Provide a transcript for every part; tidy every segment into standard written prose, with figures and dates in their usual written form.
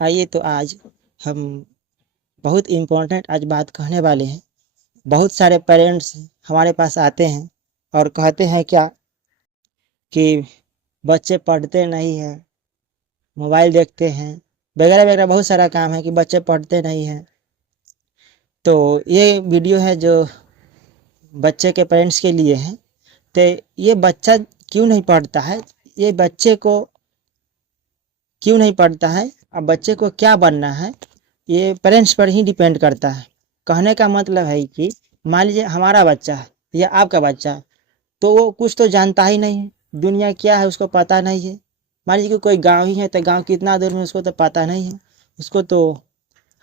आइए तो आज हम बहुत इम्पोर्टेंट आज बात कहने वाले हैं। बहुत सारे पेरेंट्स हमारे पास आते हैं और कहते हैं क्या कि बच्चे पढ़ते नहीं हैं, मोबाइल देखते हैं, वगैरह वगैरह बहुत सारा काम है कि बच्चे पढ़ते नहीं हैं। तो ये वीडियो है जो बच्चे के पेरेंट्स के लिए है। तो ये बच्चा क्यों नहीं पढ़ता है, ये बच्चे को क्यों नहीं पढ़ता है, अब बच्चे को क्या बनना है, ये पेरेंट्स पर ही डिपेंड करता है। कहने का मतलब है कि मान लीजिए हमारा बच्चा है या आपका बच्चा है, तो वो कुछ तो जानता ही नहीं है, दुनिया क्या है उसको पता नहीं है। मान लीजिए कि कोई गांव ही है तो गांव कितना दूर में उसको तो पता नहीं है। उसको तो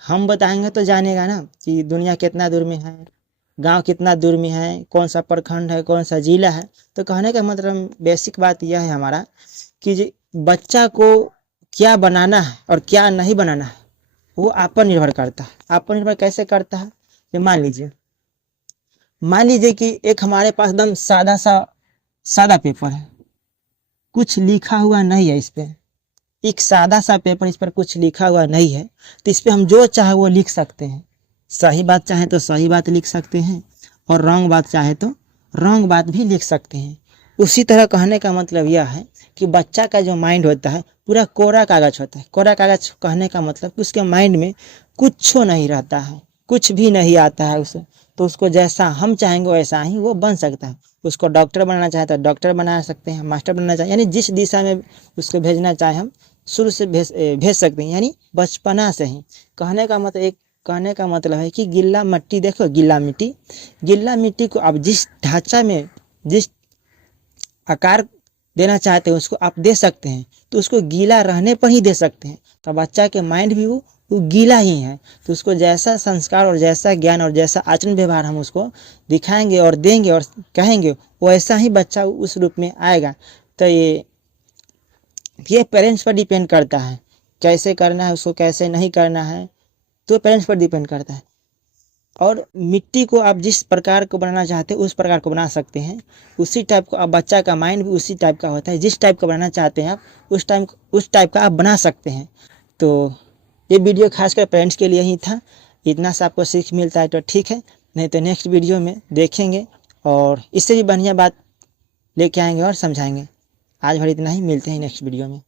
हम बताएंगे तो जानेगा ना कि दुनिया कितना दूर में है, गांव कितना दूर में है, कौन सा प्रखंड है, कौन सा जिला है। तो कहने का मतलब बेसिक बात यह है हमारा कि बच्चा को क्या बनाना है और क्या नहीं बनाना है वो आप पर निर्भर करता है। आप पर निर्भर कैसे करता है कि मान लीजिए कि एक हमारे पास एकदम सादा पेपर है, कुछ लिखा हुआ नहीं है इस पे, एक सादा सा पेपर, इस पर कुछ लिखा हुआ नहीं है, तो इस पे हम जो चाहे वो लिख सकते हैं। सही बात चाहे तो सही बात लिख सकते हैं और रॉन्ग बात चाहे तो रॉन्ग बात भी लिख सकते हैं। उसी तरह कहने का मतलब यह है कि बच्चा का जो माइंड होता है पूरा कोरा कागज होता है। कोरा कागज कहने का मतलब कि उसके माइंड में कुछ नहीं रहता है, कुछ भी नहीं आता है उसे। तो उसको जैसा हम चाहेंगे वैसा ही वो बन सकता है। उसको डॉक्टर बनाना चाहे तो डॉक्टर बना सकते हैं, मास्टर बनना चाहे, यानी जिस दिशा में उसको भेजना चाहे हम शुरू से भेज सकते हैं, यानी बचपना से ही। कहने का मतलब है कि गिल्ला मिट्टी देखो, गिल्ला मिट्टी को आप जिस ढांचा में, जिस आकार देना चाहते हैं उसको आप दे सकते हैं। तो उसको गीला रहने पर ही दे सकते हैं। तो बच्चा के माइंड भी वो गीला ही है। तो उसको जैसा संस्कार और जैसा ज्ञान और जैसा आचरण व्यवहार हम उसको दिखाएंगे और देंगे और कहेंगे, वैसा ही बच्चा उस रूप में आएगा। तो ये पेरेंट्स पर डिपेंड करता है कैसे करना है उसको, कैसे नहीं करना है, तो पेरेंट्स पर डिपेंड करता है। और मिट्टी को आप जिस प्रकार को बनाना चाहते हैं उस प्रकार को बना सकते हैं। उसी टाइप को अब बच्चा का माइंड भी उसी टाइप का होता है, जिस टाइप का बनाना चाहते हैं आप उस टाइप का आप बना सकते हैं। तो ये वीडियो खासकर पेरेंट्स के लिए ही था। इतना सा आपको सीख मिलता है तो ठीक है, नहीं तो नेक्स्ट वीडियो में देखेंगे और इससे भी बढ़िया बात लेके आएंगे और समझाएंगे। आज भर इतना ही, मिलते हैं नेक्स्ट वीडियो में।